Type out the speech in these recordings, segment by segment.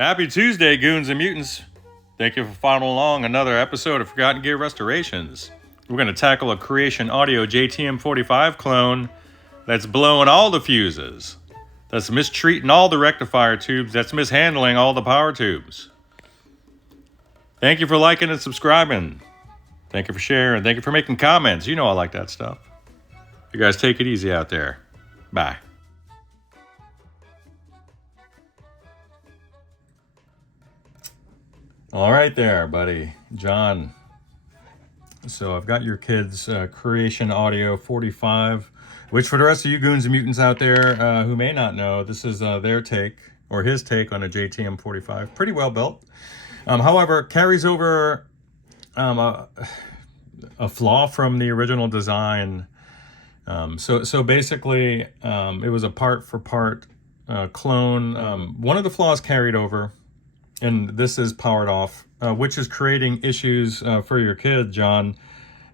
Happy Tuesday, goons and mutants. Thank you for following along another episode of Forgotten Gear Restorations. We're going to tackle a Creation Audio JTM45 clone that's blowing all the fuses, that's mistreating all the rectifier tubes, that's mishandling all the power tubes. Thank you for liking and subscribing. Thank you for sharing. Thank you for making comments. You know I like that stuff. You guys take it easy out there. Bye. All right there, buddy. John. So I've got your kids' Creation Audio 45, which for the rest of you goons and mutants out there who may not know, this is their take, or his take on a JTM45. Pretty well built. However, carries over a flaw from the original design. So basically, it was a part-for-part clone. One of the flaws carried over, and this is powered off, which is creating issues for your kid, John,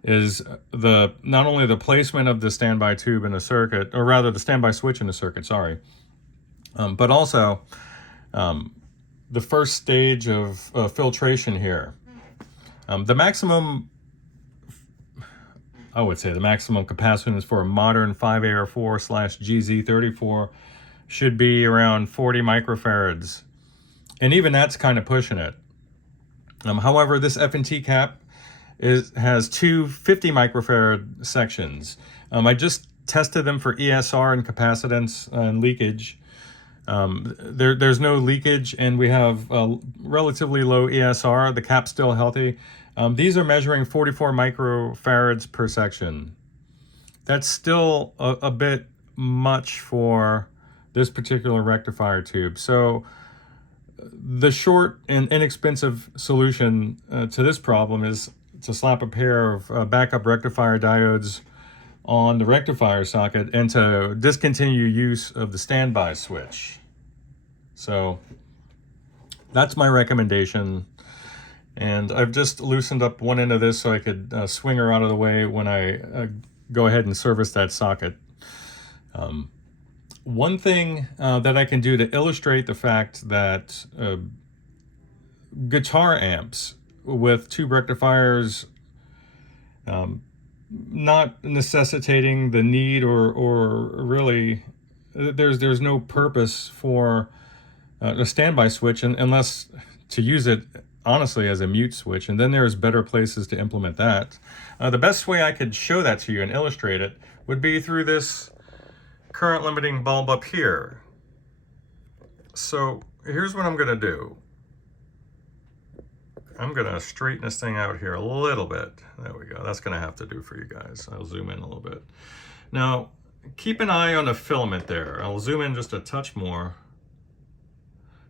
is not only the placement of the standby tube in the circuit, or rather the standby switch in the circuit, sorry, but also the first stage of filtration here. The maximum, I would say the maximum capacitance for a modern 5AR4/GZ34 should be around 40 microfarads. And even that's kind of pushing it. However, this F&T cap has two 50 microfarad sections. I just tested them for ESR and capacitance and leakage. There's no leakage, and we have relatively low ESR. The cap's still healthy. These are measuring 44 microfarads per section. That's still a bit much for this particular rectifier tube. So the short and inexpensive solution to this problem is to slap a pair of backup rectifier diodes on the rectifier socket and to discontinue use of the standby switch. So that's my recommendation. And I've just loosened up one end of this so I could swing her out of the way when I go ahead and service that socket. One thing that I can do to illustrate the fact that guitar amps with tube rectifiers not necessitating the need or really there's no purpose for a standby switch unless to use it honestly as a mute switch, and then there's better places to implement that. The best way I could show that to you and illustrate it would be through this current limiting bulb up here. So here's what I'm going to do. I'm going to straighten this thing out here a little bit. There we go. That's going to have to do for you guys. I'll zoom in a little bit. Now, keep an eye on the filament there. I'll zoom in just a touch more.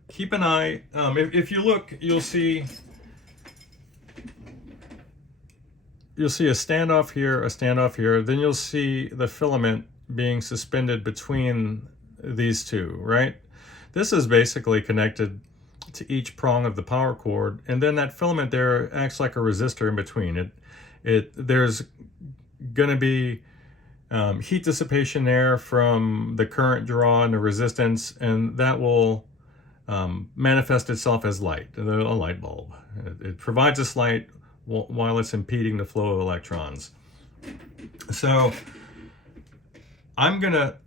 Keep an eye. If you look, you'll see a standoff here, then you'll see the filament being suspended between these two, right? This is basically connected to each prong of the power cord, and then that filament there acts like a resistor in between. There's going to be heat dissipation there from the current draw and the resistance, and that will manifest itself as light, a light bulb. It provides us light while it's impeding the flow of electrons. So I'm going to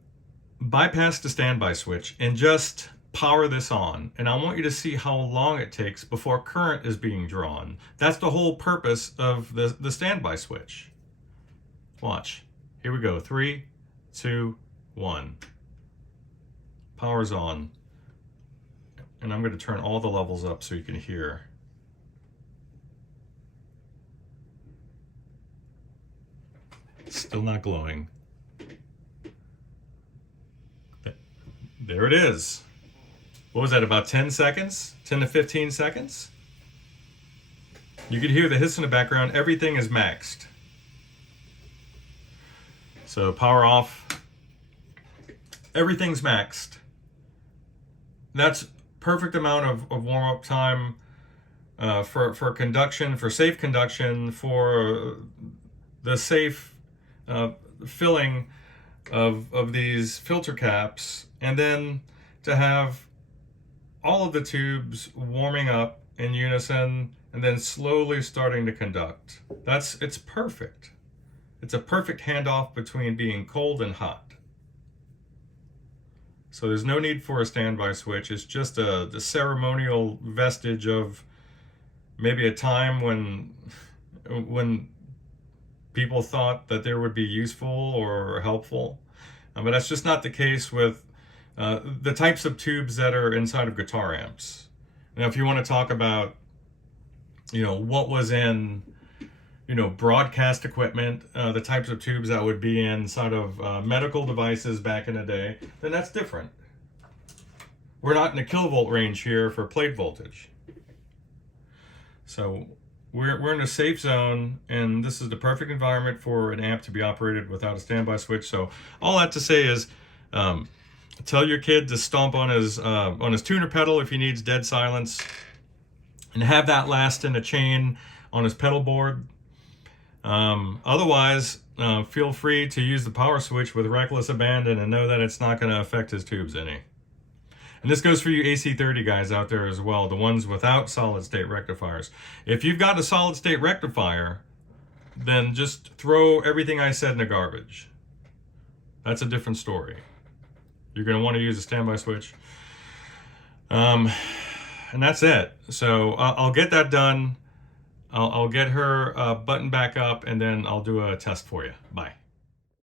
bypass the standby switch and just power this on. And I want you to see how long it takes before current is being drawn. That's the whole purpose of the standby switch. Watch. Here we go. 3, 2, 1. Power's on. And I'm going to turn all the levels up so you can hear. It's still not glowing. There it is. What was that, about 10 seconds? 10 to 15 seconds? You could hear the hiss in the background. Everything is maxed. So power off. Everything's maxed. That's perfect amount of warm-up time for conduction, for safe conduction, for the safe filling of these filter caps, and then to have all of the tubes warming up in unison and then slowly starting to conduct. It's perfect. It's a perfect handoff between being cold and hot. So there's no need for a standby switch. It's just the ceremonial vestige of maybe a time when people thought that they would be useful or helpful. But that's just not the case with the types of tubes that are inside of guitar amps. Now, if you want to talk about, what was in, broadcast equipment, the types of tubes that would be inside of medical devices back in the day, then that's different. We're not in a kilovolt range here for plate voltage. So we're in a safe zone, and this is the perfect environment for an amp to be operated without a standby switch. So all I have to say is, tell your kid to stomp on his tuner pedal if he needs dead silence, and have that last in a chain on his pedal board. Otherwise, feel free to use the power switch with reckless abandon and know that it's not going to affect his tubes any. And this goes for you AC30 guys out there as well, the ones without solid state rectifiers. If you've got a solid state rectifier, then just throw everything I said in the garbage. That's a different story. You're going to want to use a standby switch. And that's it. So I'll get that done. I'll get her buttoned back up, and then I'll do a test for you. Bye.